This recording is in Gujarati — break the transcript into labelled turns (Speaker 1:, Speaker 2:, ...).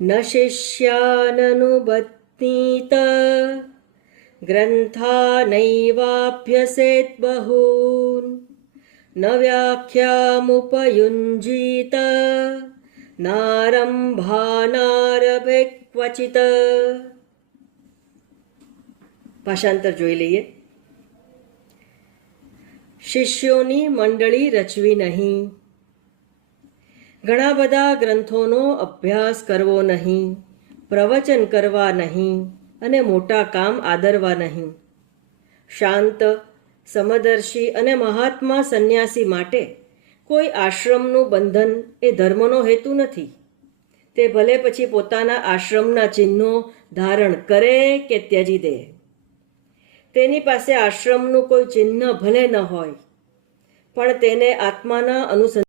Speaker 1: न शिष्याननुबध्नीत ग्रन्थानैवाभ्यसेत् बहून् न व्याख्यामुपयुञ्जीत નારંભાનારભે ક્વચિત ભાષાંતર જોઈ લઈએ શિષ્યોની મંડળી રચવી નહીં ઘણા બધા ગ્રંથોનો અભ્યાસ કરવો નહીં, પ્રવચન કરવા નહીં અને મોટા કામ આદરવા નહીં. શાંત, સમદર્શી અને મહાત્મા સંન્યાસી માટે કોઈ આશ્રમનું બંધન એ ધર્મનો હેતુ નથી. તે ભલે પછી પોતાના આશ્રમના ચિહ્નો ધારણ કરે કે ત્યજી દે. તેની પાસે આશ્રમનું કોઈ ચિહ્ન ભલે ન હોય, પણ તેને આત્માના અનુસંધાન